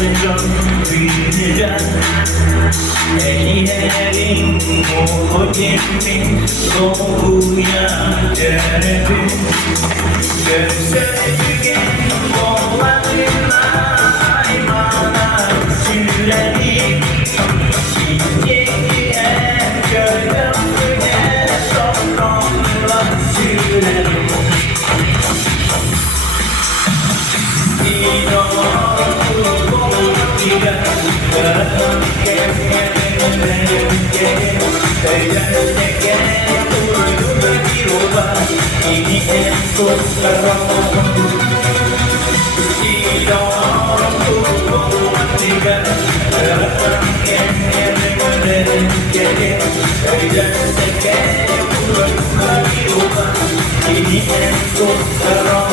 trong vì nhân hãy hẹn một đêm mình có vui chờ đợi gần sẽ begin một lát lên lại mà làm chưa đi chỉ nhẹ nhẹ trời đất với nhẹ sống non lắm chưa đi đi đó ini esok terang di dalam tubuh tiga terang ini esok terang